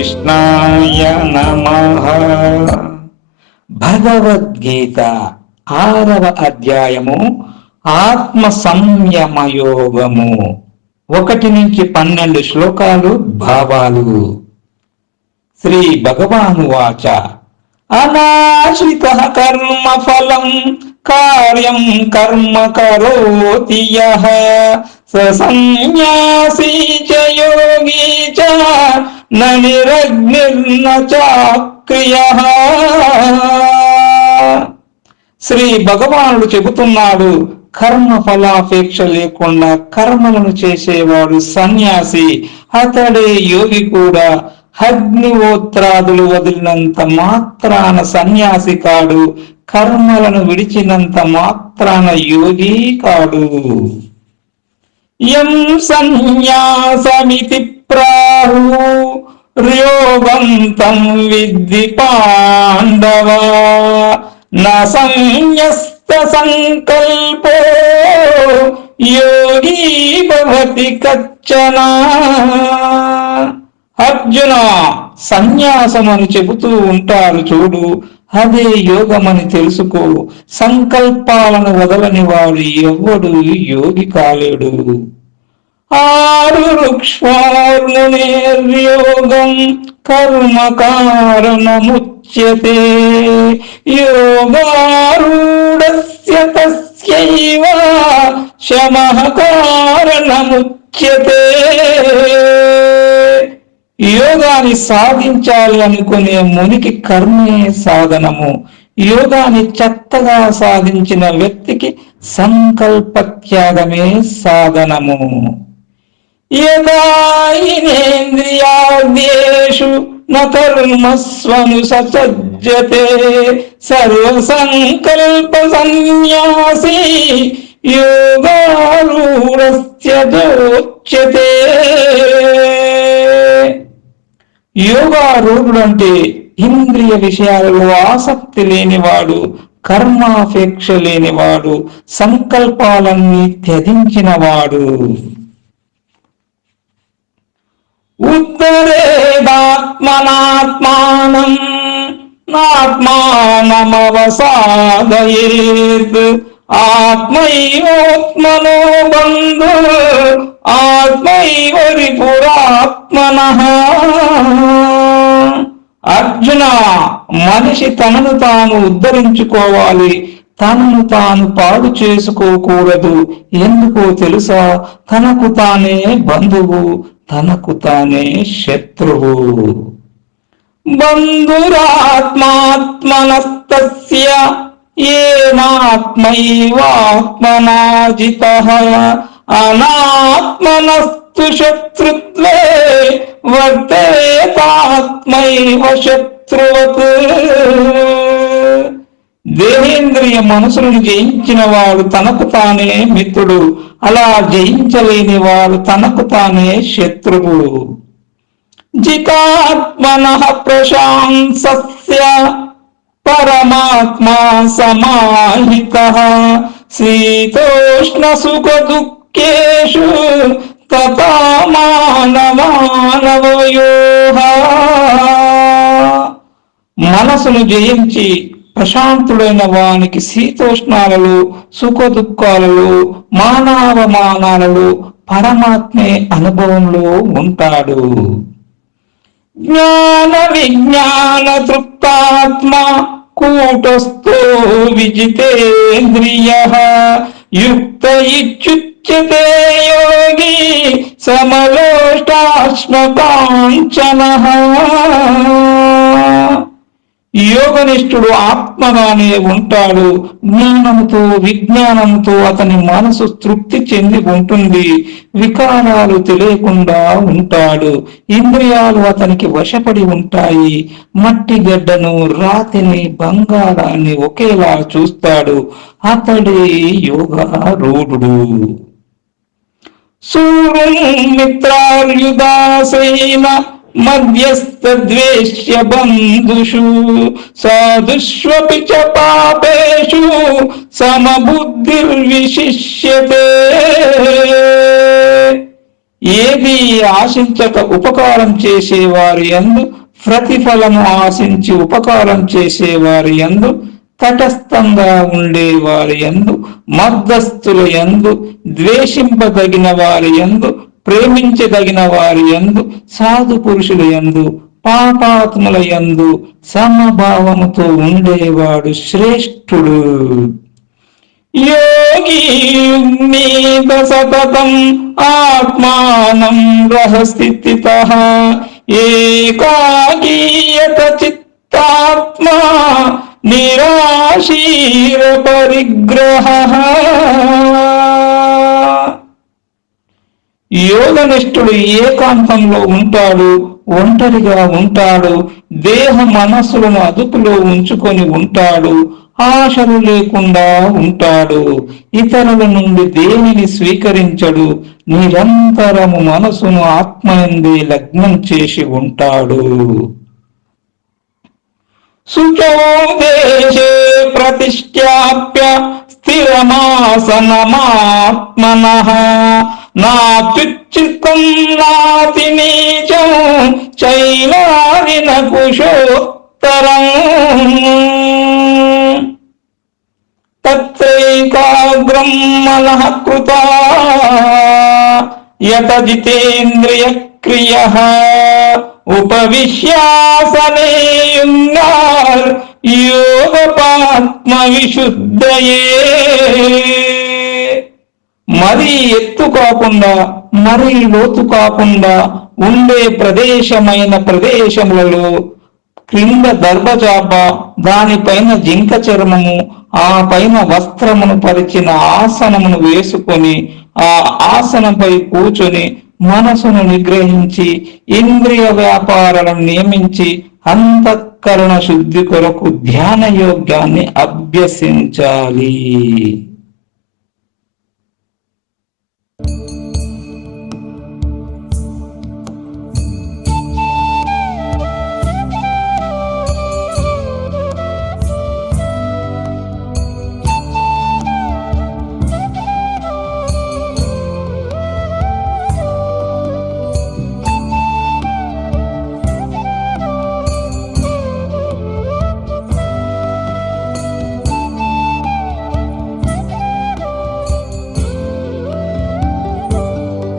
శ్రీకృష్ణాయ నమ. భగవద్గీత ఆరవ అధ్యాయము ఆత్మ సంయమ యోగము ఒకటి నుంచి పన్నెండు శ్లోకాలు భావాలు. శ్రీ భగవాను వాచ అనాశ్రిత కర్మ ఫలం కార్యం కర్మ కరోతి యః. స సన్యాసీ చ యోగి చ న నిరగ్నిర్న చాక్రియః. శ్రీ భగవానుడు చెబుతున్నాడు కర్మ ఫలాపేక్ష లేకుండా కర్మలను చేసేవాడు సన్యాసి అతడే యోగి కూడా. అగ్నిహోత్రాదులు వదిలినంత మాత్రాన సన్యాసి కాడు. కర్మలను విడిచినంత మాత్రాన యోగి కాడు. యం సన్యాసమితి ప్రాహు. ర్యోగంతం విద్ది పాండవ. న సంయస్త సంకల్పో. యోగీ భవతి కచ్చనా. అర్జున సన్యాసమని చెబుతూ ఉంటారు చూడు. అదే యోగమని తెలుసుకో. సంకల్పాలను వదలని వాడు ఎవడు యోగి కాలేడు. ఆరు వృక్షోర్మునిర్యోగం కర్మ కారణముచ్యతే. యోగారూఢస్య తస్యైవ శమః కారణముచ్యతే. యోగాన్ని సాధించాలి అనుకునే మునికి కర్మే సాధనము. యోగాన్ని చెత్తగా సాధించిన వ్యక్తికి సంకల్ప త్యాగమే సాధనము యదాయినేంద్రియాదేషు నర్మస్వను సజ్జతే సర్వసంకల్ప సన్యాసి యోగారూఢస్య యోగారూఢుడు అంటే ఇంద్రియ విషయాలలో ఆసక్తి లేనివాడు కర్మాపేక్ష లేనివాడు సంకల్పాలన్నీ త్యజించినవాడు. ఉత్తరేదాత్మనాత్మానం నాత్మానమవసాదయేత్. ఆత్మైవోత్మనో బంధు ఆత్మైవ రిపురాత్మనః అర్జున మనిషి తనను తాను ఉద్ధరించుకోవాలి తనను తాను పాడు చేసుకోకూడదు. ఎందుకో తెలుసా? తనకు తానే బంధువు తనకు తానే శత్రువు. బంధురాత్మాత్మనస్తస్య. ఏనాత్మైవాత్మనాజిత అనాత్మనస్తు శత్రుత్వే వర్తేతాత్మైవ శత్రువత్. దేహేంద్రియ మనసును జయించిన వాడు తనకు తానే మిత్రుడు అలా జయించలేని వాడు తనకు తానే శత్రువు. జితాత్మన ప్రశాంసస్య పరమాత్మా సమాహిత. శీతోష్ణ సుఖ దుఃఖేషు తథా మనసును జయించి ప్రశాంతుడైన వానికి శీతోష్ణాలలో సుఖ దుఃఖాలలో మానవమానాలలో పరమాత్మే అనుభవంలో ఉంటాడు. జ్ఞాన విజ్ఞాన తృప్తాత్మ కూటస్థో విజితేంద్రియ యుక్త ఇచ్యుచ్యతే యోగి సమలోష్టాశ్మకాంచన యోగనిష్ఠుడు ఆత్మగానే ఉంటాడు. జ్ఞానంతో విజ్ఞానంతో అతని మనసు తృప్తి చెంది ఉంటుంది. వికారాలు తెలియకుండా ఉంటాడు. ఇంద్రియాలు అతనికి వశపడి ఉంటాయి. మట్టి గడ్డను రాతిని బంగారాన్ని ఒకేలా చూస్తాడు. అతడే యోగారూఢుడు. సూర్యం మిత్రార్యుదాసైన మధ్యస్థద్వేష్య బంధుషు సాధుష్వపి చ పాపేషు సమబుద్ధిర్విశిష్యతే. ఏది ఆశించక ఉపకారం చేసేవారి ఎందు ప్రతిఫలము ఆశించి ఉపకారం చేసేవారి ఎందు తటస్థంగా ఉండేవారి ఎందు మద్దస్తుల ఎందు ద్వేషింపదగిన వారి ఎందు ప్రేమించదగిన వారి ఎందు సాధు పురుషుల ఎందు పాపాత్ముల ఎందు సమభావముతో ఉండేవాడు శ్రేష్ఠుడు. యోగి సతతం ఆత్మానం రహస్థిత ఏకాగీయత చిత్తాత్మా నిరాశీర పరిగ్రహ. యోగనిష్ఠుడు ఏకాంతంలో ఉంటాడు ఒంటరిగా ఉంటాడు దేహ మనస్సులను అదుపులో ఉంచుకొని ఉంటాడు ఆశలు లేకుండా ఉంటాడు. ఇతరుల నుండి దేనిని స్వీకరించడు నిరంతరము మనసును ఆత్మయందే లగ్నం చేసి ఉంటాడు. శుచోదేశే ప్రతిష్టాప్య స్థిరమాసనమాత్మన. నాత్యుచితం నాతి నీచం చైనాదిన కుశోత్తరం తత్రైకాగ్రం మనః కృత యత జితేంద్రియ క్రియ ఉపవిశ్యాసనేయున్నార్ యోగపాత్మ విశుద్ధయే మరీ ఎత్తు కాకుండా మరీ లోతు కాకుండా ఉండే ప్రదేశమైన ప్రదేశములలో క్రింద దర్భచాప దానిపైన జింక చర్మము ఆ పైన వస్త్రమును పరిచిన ఆసనమును వేసుకొని ఆ ఆసనంపై కూర్చొని మనసును నిగ్రహించి ఇంద్రియ వ్యాపారాలను నియమించి అంతఃకరణ శుద్ధి కొరకు ధ్యాన యోగ్యాన్ని అభ్యసించాలి.